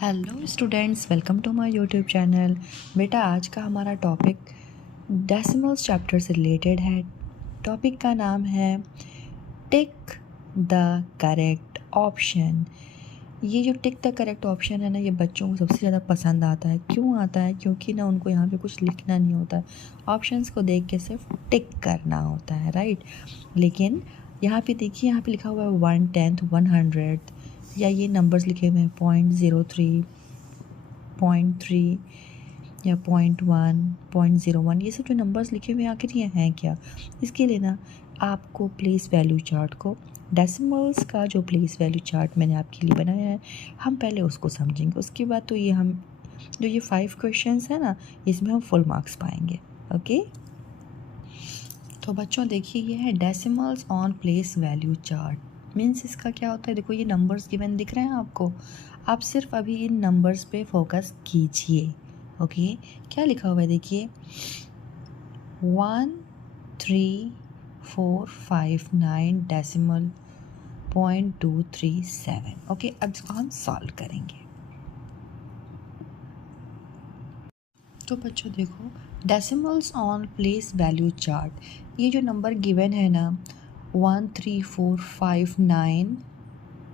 Hello students, welcome to my YouTube channel. बेटा, आज का हमारा टॉपिक डेसिमल्स चैप्टर से रिलेटेड है। टॉपिक का नाम है टिक द करेक्ट ऑप्शन। ये जो टिक द करेक्ट ऑप्शन है ना, ये बच्चों को सबसे ज़्यादा पसंद आता है। क्यों आता है? क्योंकि ना उनको यहाँ पे कुछ लिखना नहीं होता है, ऑप्शंस को देख के सिर्फ टिक करना होता है, राइट। लेकिन यहाँ पे देखिए, यहाँ पे लिखा हुआ है 1/10, 100, या ये नंबर्स लिखे हुए हैं 0.03, 0.3 या 0.1, 0.01। ये सब जो नंबर्स लिखे हुए हैं, आखिर ये हैं क्या? इसके लिए ना आपको प्लेस वैल्यू चार्ट को, डेसिमल्स का जो प्लेस वैल्यू चार्ट मैंने आपके लिए बनाया है, हम पहले उसको समझेंगे। उसके बाद तो ये हम जो ये 5 क्वेश्चंस है ना, इसमें हम फुल मार्क्स पाएंगे। ओके, तो बच्चों देखिए, ये है decimals on place value chart. Means इसका क्या होता है? देखो, ये नंबर्स गिवन दिख रहे हैं आपको। आप सिर्फ अभी इन नंबर्स पे फोकस कीजिए। ओके, क्या लिखा हुआ है देखिए, 13459 डेसिमल 0.237। ओके, अब इसको हम सॉल्व करेंगे। तो बच्चों देखो, decimals on place value chart, ये जो नंबर गिवन है ना 13459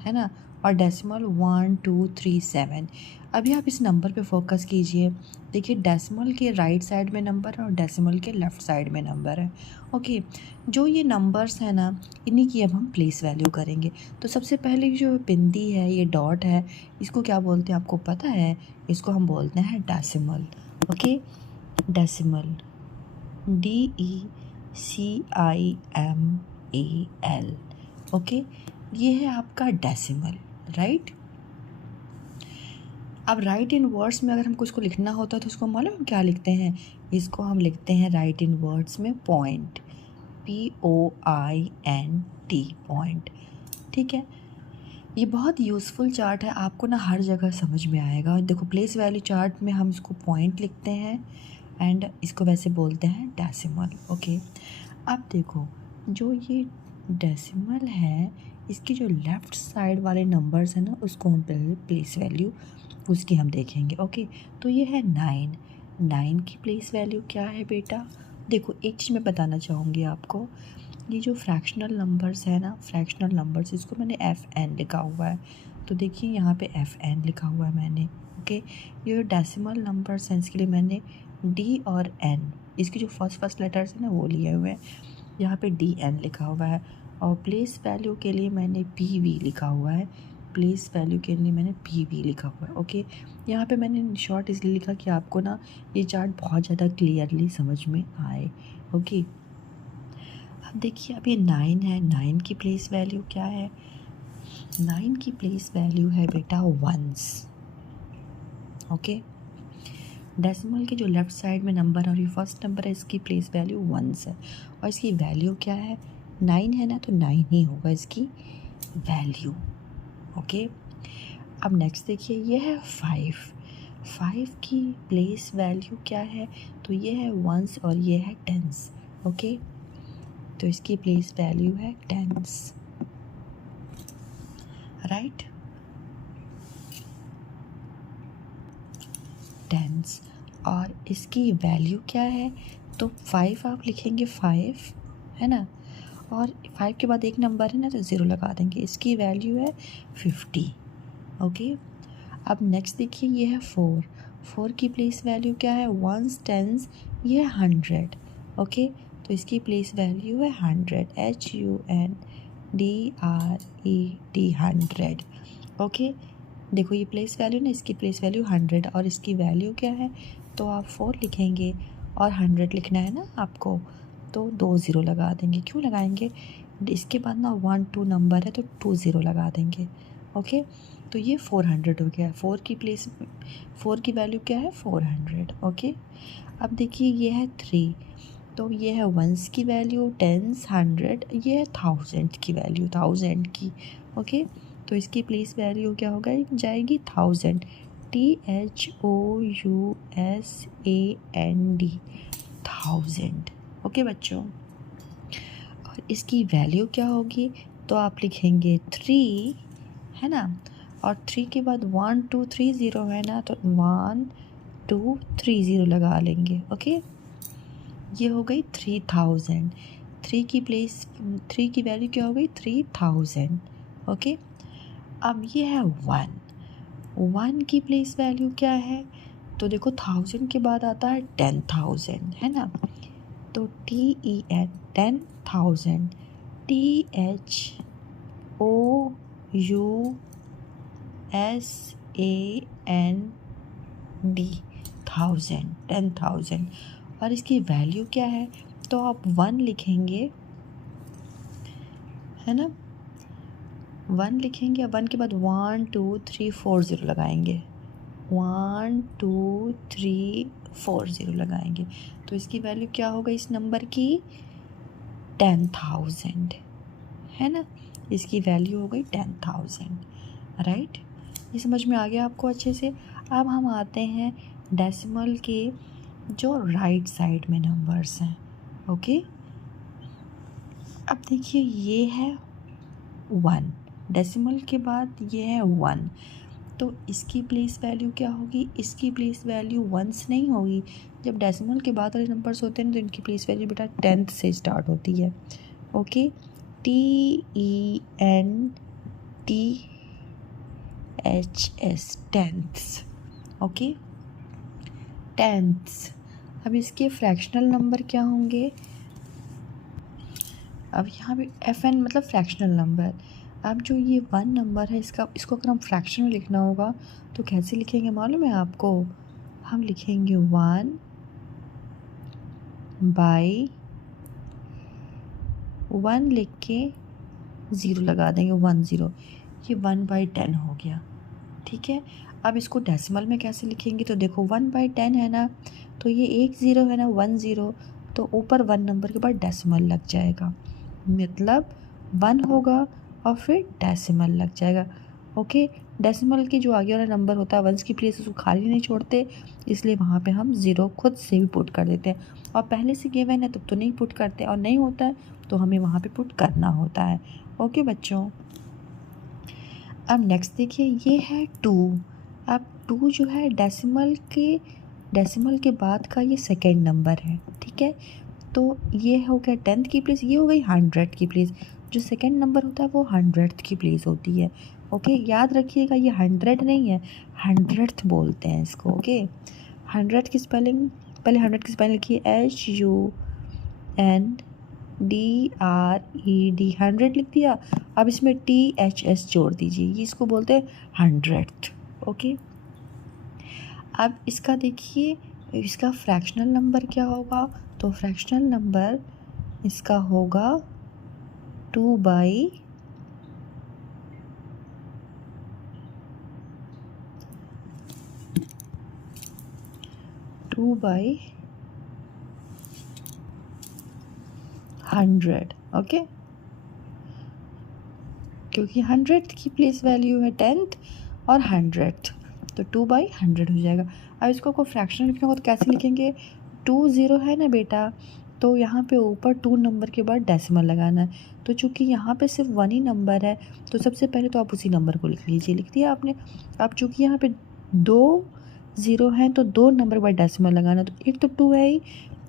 है ना, और डेसिमल 1237। अभी आप इस नंबर पे फोकस कीजिए। देखिए, डेसिमल के राइट साइड में नंबर है और डेसिमल के लेफ़्ट साइड में नंबर है। ओके, जो ये नंबर्स है ना, इन्हीं की अब हम प्लेस वैल्यू करेंगे। तो सबसे पहले जो बिंदी है, ये डॉट है, इसको क्या बोलते हैं आपको पता है? इसको हम बोलते हैं decimal. Okay, decimal, DECIMAL। Okay, ये है आपका डेसिमल, राइट। अब राइट इन वर्ड्स में अगर हमको इसको लिखना होता है तो उसको मालूम हम क्या लिखते हैं? इसको हम लिखते हैं राइट इन वर्ड्स में पॉइंट, POINT, पॉइंट। ठीक है, ये बहुत यूज़फुल चार्ट है, आपको ना हर जगह समझ में आएगा। और देखो, प्लेस वैल्यू चार्ट में हम इसको पॉइंट लिखते हैं एंड इसको वैसे बोलते हैं डेसिमल। ओके, अब देखो, जो ये डेसिमल है, इसकी जो लेफ़्ट साइड वाले नंबर्स हैं ना, उसको हम पहले प्लेस वैल्यू उसकी हम देखेंगे। ओके, तो ये है 9। 9 की प्लेस वैल्यू क्या है बेटा? देखो, एक चीज़ मैं बताना चाहूँगी आपको। ये जो फ्रैक्शनल नंबर्स है ना, फ्रैक्शनल नंबर्स, इसको मैंने FN लिखा हुआ है। तो देखिए, यहाँ पे FN लिखा हुआ है मैंने। ओके, ये जो डेसिमल नंबर्स हैं, इसके लिए मैंने D और N, इसकी जो फर्स्ट लेटर्स हैं ना, वो लिए हुए हैं। यहाँ पे DN लिखा हुआ है। और प्लेस वैल्यू के लिए मैंने PV लिखा हुआ है। प्लेस वैल्यू के लिए मैंने PV लिखा हुआ है। ओके, यहाँ पे मैंने शॉर्ट इसलिए लिखा कि आपको ना ये चार्ट बहुत ज़्यादा क्लियरली समझ में आए। ओके, अब देखिए, अब ये 9 है। 9 की प्लेस वैल्यू क्या है? 9 की प्लेस वैल्यू है बेटा वंस। ओके, डेसिमल के जो लेफ़्ट साइड में नंबर है और ये फर्स्ट नंबर है, इसकी प्लेस वैल्यू वंस है। और इसकी वैल्यू क्या है? 9 है ना, तो 9 ही होगा इसकी वैल्यू। ओके, अब नेक्स्ट देखिए, ये है 5। 5 की प्लेस वैल्यू क्या है? तो ये है वंस और ये है टेंस। ओके, तो इसकी प्लेस वैल्यू है टेंस, राइट, टेंस। और इसकी वैल्यू क्या है? तो 5 आप लिखेंगे 5, है ना, और 5 के बाद एक नंबर है ना, तो 0 लगा देंगे। इसकी वैल्यू है 50। ओके, अब नेक्स्ट देखिए, ये है 4। 4 की प्लेस वैल्यू क्या है? वंस, टेंस, ये है 100। ओके, तो इसकी प्लेस वैल्यू है 100, HUNDRED, 100। ओके, देखो, ये प्लेस वैल्यू ना, इसकी प्लेस वैल्यू 100 और इसकी वैल्यू क्या है? तो आप 4 लिखेंगे और 100 लिखना है ना आपको, तो 2 0 लगा देंगे। क्यों लगाएंगे? इसके बाद ना 1 2 नंबर है, तो 2 0 लगा देंगे। ओके, तो ये 400 हो गया। 4 की वैल्यू क्या है? 400। ओके, अब देखिए, ये है 3। तो ये है वंस की वैल्यू, टेंस, 100, ये है 1000 की वैल्यू, 1000 की। ओके, तो इसकी प्लेस वैल्यू क्या होगा? जाएगी 1000, THOUSAND, 1000। ओके बच्चों, और इसकी वैल्यू क्या होगी? तो आप लिखेंगे 3, है ना, और 3 के बाद 1 2 3 0 है ना, तो 1 2 3 0 लगा लेंगे। ओके, ये हो गई 3000। 3 की वैल्यू क्या हो गई 3000। ओके, अब ये है 1 की प्लेस वैल्यू क्या है, तो देखो 1000 के बाद आता है 10,000 है ना, तो TEN 10,000, THOUSAND 10,000। और इसकी वैल्यू क्या है, तो आप 1 लिखेंगे है ना, 1 लिखेंगे। 1 के बाद 1 2 3 4 0 लगाएंगे, 1 2 3 4 0 लगाएंगे, तो इसकी वैल्यू क्या होगा इस नंबर की 10,000 है ना, इसकी वैल्यू हो गई 10,000। राइट, ये समझ में आ गया आपको अच्छे से। अब हम आते हैं डेसिमल के जो राइट साइड में नंबर्स हैं। ओके, अब देखिए ये है 1, डेसिमल के बाद ये है 1, तो इसकी प्लेस वैल्यू क्या होगी, इसकी प्लेस वैल्यू 1 नहीं होगी। जब डेसिमल के बाद वाले नंबर्स होते हैं तो इनकी प्लेस वैल्यू बेटा 10th से स्टार्ट होती है। Okay, TENTHS, टेंथ्स। ओके, टेंथ्स। अब इसके फ्रैक्शनल नंबर क्या होंगे, अब यहाँ पे FN मतलब फ्रैक्शनल नंबर। अब जो ये 1 नंबर है इसको अगर हम फ्रैक्शन में लिखना होगा तो कैसे लिखेंगे मालूम है आपको, हम लिखेंगे 1 बाई 1 लिख के 0 लगा देंगे, 1 0, ये 1/10 हो गया। ठीक है, अब इसको डेसिमल में कैसे लिखेंगे, तो देखो 1/10 है ना, तो ये 1 0 है ना, 1 0, तो ऊपर 1 नंबर के बाद डेसिमल लग जाएगा, मतलब 1 होगा और फिर डेसिमल लग जाएगा। ओके, डेसिमल के जो आगे वाला नंबर होता है वंस की प्लेस उसको खाली नहीं छोड़ते, इसलिए वहाँ पे हम 0 खुद से भी पुट कर देते हैं, और पहले से गिवन है तब तो नहीं पुट करते, और नहीं होता है तो हमें वहाँ पे पुट करना होता है। ओके बच्चों, अब नेक्स्ट देखिए ये है 2। अब 2 जो है डेसिमल के बाद का ये सेकेंड नंबर है। ठीक है, तो ये हो गया 10th की प्लेस, ये हो गई 100 की प्लेस। जो सेकेंड नंबर होता है वो 100th की प्लेस होती है। ओके, याद रखिएगा ये 100 नहीं है, 100th बोलते हैं इसको। ओके, 100 की स्पेलिंग, पहले 100 की स्पेलिंग लिखिए HUNDRED, 100 लिख दिया। अब इसमें THS जोड़ दीजिए, ये इसको बोलते हैं 100th। ओके, अब इसका देखिए इसका फ्रैक्शनल नंबर क्या होगा, तो फ्रैक्शनल नंबर इसका होगा 2/100। ओके, क्योंकि 100 की प्लेस वैल्यू है 10th और 100th, तो 2/100 हो जाएगा। अब इसको कोई फ्रैक्शन लिखना होगा तो कैसे लिखेंगे, 2 0 है ना बेटा, तो यहाँ पे ऊपर 2 नंबर के बाद डेसिमल लगाना है, तो चूँकि यहाँ पे सिर्फ 1 ही नंबर है तो सबसे पहले तो आप उसी नंबर को लिख लीजिए, लिख दिया आपने। अब चूँकि यहाँ पे 2 0 हैं तो 2 नंबर के बाद डेसिमल लगाना, तो एक तो 2 है ही,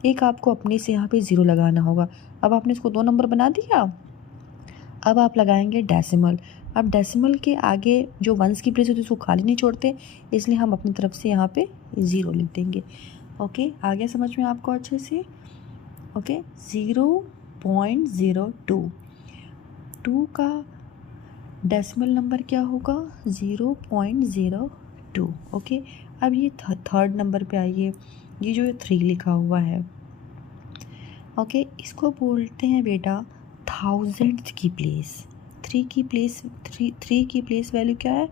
एक आपको अपने से यहाँ पे 0 लगाना होगा। अब आपने इसको 2 नंबर बना दिया, अब आप लगाएंगे डेसिमल। अब डेसिमल के आगे जो वंस की प्लेस होती है उसको खाली नहीं छोड़ते, इसलिए हम अपनी तरफ से यहाँ पे 0 लिख देंगे। ओके, आ गया समझ में आपको अच्छे से। ओके, 0.02, 2 का डेसिमल नंबर क्या होगा 0.02। ओके, अब ये थर्ड नंबर पे आइए, ये जो 3 लिखा हुआ है। ओके, इसको बोलते हैं बेटा 1000th की प्लेस। 3 की प्लेस वैल्यू क्या है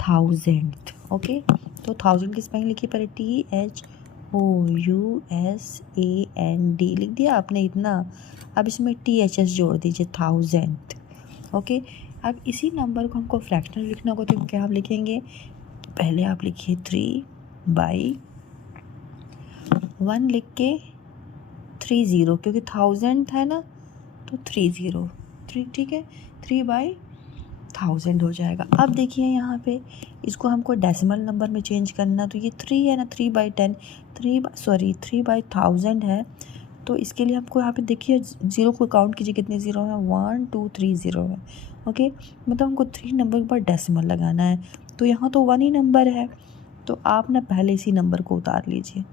1000th। ओके, तो 1000 की स्पेलिंग लिखिए, पहले THOUSAND लिख दिया आपने इतना। अब इसमें THS जोड़ दीजिए 1000th। ओके, अब इसी नंबर को हमको फ्रैक्शनल लिखना होगा तो क्या आप लिखेंगे, पहले आप लिखिए 3/1 लिख के 30, क्योंकि 1000 है ना तो 30, ठीक है, 3/100 1000 हो जाएगा। अब देखिए यहाँ पे इसको हमको डेसिमल नंबर में चेंज करना, तो ये 3 है ना, 3/10 3/1000 है। तो इसके लिए हमको यहाँ पे देखिए ज़ीरो को काउंट कीजिए कितने ज़ीरो हैं, 1 2 3 ज़ीरो है। ओके, मतलब हमको 3 नंबर के ऊपर डेसिमल लगाना है। तो यहाँ तो 1 ही नंबर है, तो आप ना पहले इसी नंबर को उतार लीजिए,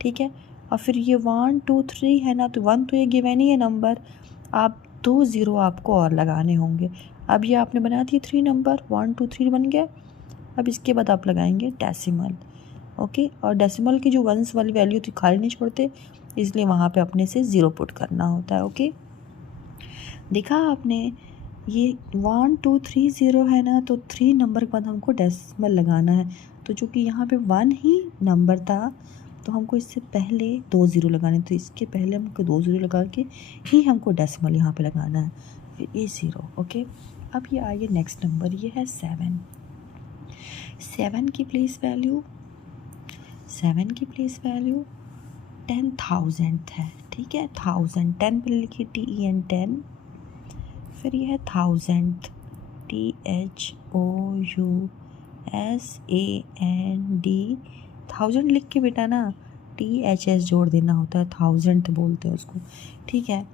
ठीक है। और फिर ये 1 2 3 है ना, तो 1 तो ये गिवन ही है नंबर, आप 2 ज़ीरो आपको और लगाने होंगे। अब ये आपने बना दिए 3 नंबर, 1 2 3 बन गया। अब इसके बाद आप लगाएंगे डेसिमल। ओके, और डेसिमल की जो वंस वाली वैल्यू थी खाली नहीं छोड़ते, इसलिए वहाँ पे अपने से ज़ीरो पुट करना होता है। ओके, देखा आपने, ये 1 2 3 ज़ीरो है ना, तो 3 नंबर के बाद हमको डेसिमल लगाना है। तो चूँकि यहाँ पे 1 ही नंबर था, तो हमको इससे पहले 2 ज़ीरो लगाने, तो इसके पहले हमको 2 ज़ीरो लगा के ही हमको डेसिमल यहाँ पे लगाना है, फिर ये ज़ीरो। ओके, अब ये आइए नेक्स्ट नंबर, ये है 7। 7 की प्लेस वैल्यू 10,000 है, ठीक है। 1000 10 पे लिखिए TEN 10, फिर ये है 1000 THOUSAND 1000 लिख के बेटा ना THS जोड़ देना होता है, 1000 बोलते हैं उसको, ठीक है।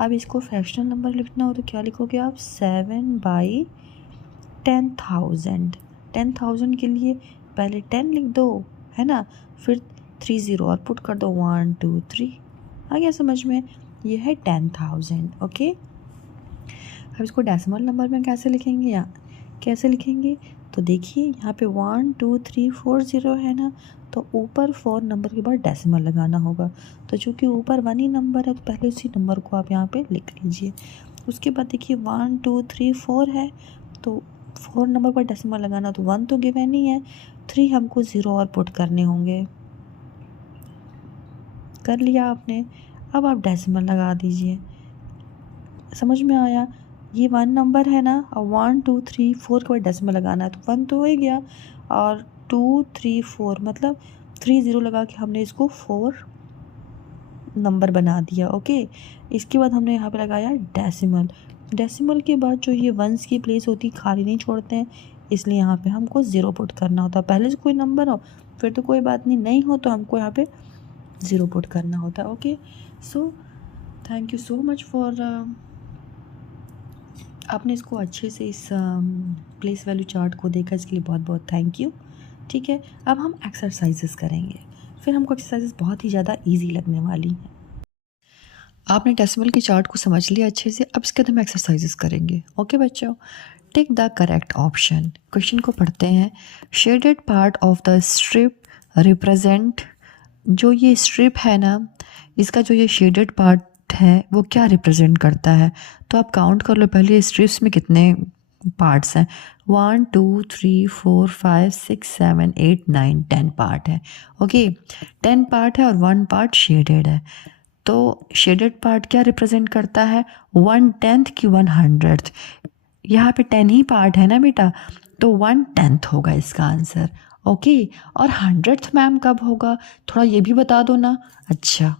अब इसको फ्रैक्शनल नंबर लिखना हो तो क्या लिखोगे आप, 7/10,000। 10,000 के लिए पहले 10 लिख दो, है ना, फिर 3 ज़ीरो और पुट कर दो, 1 2 3, आ गया समझ में, ये है 10,000। ओके, अब इसको डेसिमल नंबर में कैसे लिखेंगे, या कैसे लिखेंगे, तो देखिए यहाँ पे 1 2 3 4 ज़ीरो है ना, तो ऊपर 4 नंबर के बाद डेसिमल लगाना होगा। तो चूँकि ऊपर 1 ही नंबर है, तो पहले उसी नंबर को आप यहाँ पे लिख लीजिए। उसके बाद देखिए 1 2 3 4 है, तो 4 नंबर पर डेसिमल लगाना, तो 1 तो गिवन ही है, 3 हमको ज़ीरो और पुट करने होंगे। कर लिया आपने, अब आप डेसिमल लगा दीजिए। समझ में आया, ये 1 नंबर है ना, और 1 2 3 4 के बाद डेसिमल लगाना है, तो 1 तो हो ही गया, और 2 3 4 मतलब 3 ज़ीरो लगा के हमने इसको 4 नंबर बना दिया। ओके, इसके बाद हमने यहाँ पे लगाया डेसिमल। डेसिमल के बाद जो ये वंस की प्लेस होती है खाली नहीं छोड़ते हैं, इसलिए यहाँ पे हमको ज़ीरो पुट करना होता है। पहले से कोई नंबर हो फिर तो कोई बात नहीं, नहीं हो तो हमको यहाँ पे ज़ीरो पुट करना होता है। Okay, so thank you so much for आपने इसको अच्छे से इस प्लेस वैल्यू चार्ट को देखा, इसके लिए बहुत बहुत थैंक यू। ठीक है, अब हम एक्सरसाइजेस करेंगे, फिर हमको एक्सरसाइजेस बहुत ही ज़्यादा इजी लगने वाली हैं। आपने डेसिमल के चार्ट को समझ लिया अच्छे से, अब इसके बाद हम एक्सरसाइजेस करेंगे। ओके बच्चों, take the correct option. Question को पढ़ते हैं। Shaded part of the strip represent, जो ये स्ट्रिप है ना, इसका जो ये शेडेड पार्ट है वो क्या रिप्रेजेंट करता है, तो आप काउंट कर लो पहले स्ट्रिप्स में कितने पार्ट्स हैं। 1 2 3 4 5 6 7 8 9 10 पार्ट है। ओके, 10 पार्ट है और 1 पार्ट शेडेड है। तो शेडेड पार्ट क्या रिप्रेजेंट करता है, 1/10 की 1/100। यहाँ पे 10 ही पार्ट है ना बेटा, तो 1/10 होगा इसका आंसर। ओके, और 100th मैम कब होगा, थोड़ा ये भी बता दो ना। अच्छा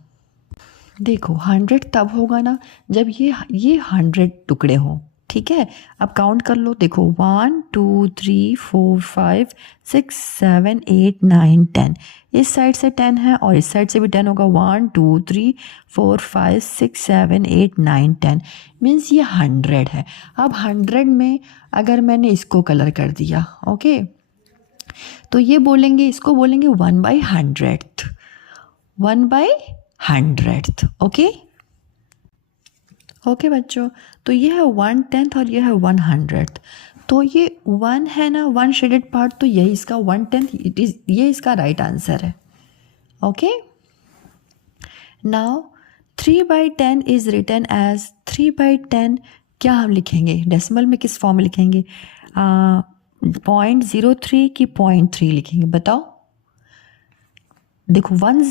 देखो, 100 तब होगा ना जब ये 100 टुकड़े हों। ठीक है, अब काउंट कर लो, देखो 1 2 3 4 5 6 7 8 9 10, इस साइड से 10 है और इस साइड से भी 10 होगा। 1 2 3 4 5 6 7 8 9 10 मीन्स ये 100 है। अब 100 में अगर मैंने इसको कलर कर दिया, ओके, तो ये बोलेंगे, इसको बोलेंगे 1/100th, 1/100th। ओके ओके बच्चों, तो ये है 1/10 और ये है 100th। तो ये 1 है ना, 1 शेडेड पार्ट, तो यही इसका 1/10 इट इज, ये इसका राइट आंसर है। Okay, now 3/10 is written as 3/10, क्या हम लिखेंगे डेसिमल में, किस फॉर्म में लिखेंगे, 0.03 की 0.3 लिखेंगे। बताओ, देखो 1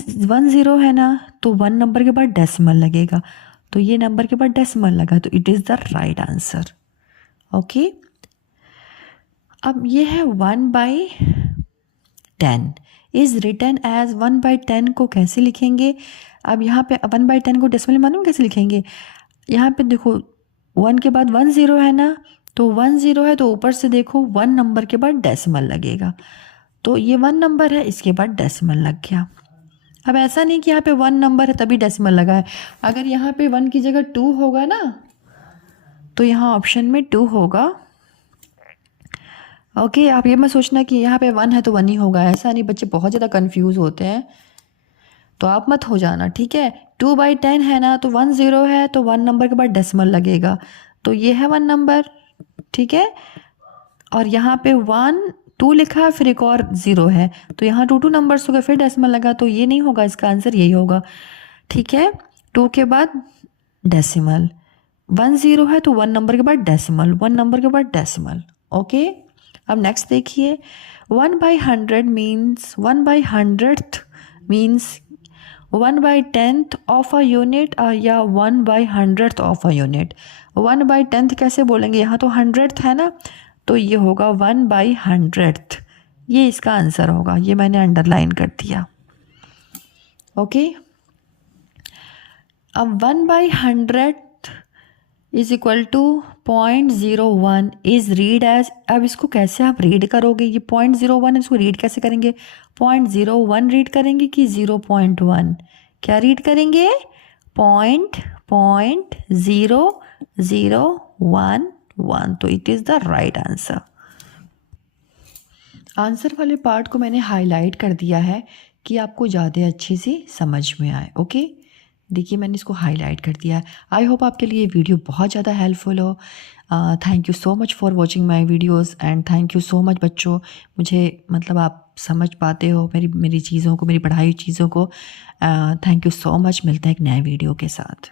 0 है ना, तो 1 नंबर के बाद डेसिमल लगेगा, तो ये नंबर के बाद डेसिमल लगा, तो it is the right answer. Okay, अब ये है 1/10 इज रिटन एज 1/10 को कैसे लिखेंगे। अब यहाँ पे 1/10 को डेसिमल मालूम कैसे लिखेंगे, यहाँ पे देखो 1 के बाद 1 0 है ना, तो 1 0 है तो ऊपर से देखो 1 नंबर के बाद डेसिमल लगेगा, तो ये 1 नंबर है, इसके बाद डेसिमल लग गया। अब ऐसा नहीं कि यहाँ पे 1 नंबर है तभी डेसिमल लगा है, अगर यहाँ पे 1 की जगह 2 होगा ना तो यहाँ ऑप्शन में 2 होगा। ओके, आप ये मत सोचना कि यहाँ पे 1 है तो 1 ही होगा, ऐसा नहीं, बच्चे बहुत ज़्यादा कंफ्यूज होते हैं, तो आप मत हो जाना, ठीक है। 2/10 है ना, तो 1 0 है तो 1 नंबर के बाद डेसिमल लगेगा, तो ये है 1 नंबर, ठीक है। और यहाँ पे 1 2 लिखा है, फिर एक और 0 है, तो यहाँ 2 नंबर्स हो गए, फिर डेसिमल लगा, तो ये नहीं होगा, इसका आंसर यही होगा, ठीक है। 2 के बाद डेसिमल, 1 0 है तो 1 नंबर के बाद डेसिमल, 1 नंबर के बाद डेसिमल। ओके, अब नेक्स्ट देखिए, 1/100 means 1/100th means 1/10th of a unit या 1/100th of a unit. 1/10th कैसे बोलेंगे, यहाँ तो 100th है ना, तो ये होगा 1/100th, ये इसका आंसर होगा, ये मैंने अंडरलाइन कर दिया। ओके, अब 1/100 is equal to 0.01 is read as, अब इसको कैसे आप रीड करोगे, ये 0.01 इसको रीड कैसे करेंगे, 0.01 रीड करेंगे कि 0.1, क्या रीड करेंगे, 0.0011, तो it is the right answer. Answer वाले पार्ट को मैंने हाईलाइट कर दिया है कि आपको ज़्यादा अच्छे से समझ में आए। ओके, देखिए मैंने इसको हाईलाइट कर दिया है। आई होप आपके लिए ये वीडियो बहुत ज़्यादा हेल्पफुल हो। Thank you so much for watching my videos and thank you so much बच्चों, मुझे मतलब आप समझ पाते हो मेरी चीज़ों को, मेरी पढ़ाई चीज़ों को। थैंक यू सो मच, मिलते हैं एक नए वीडियो के साथ।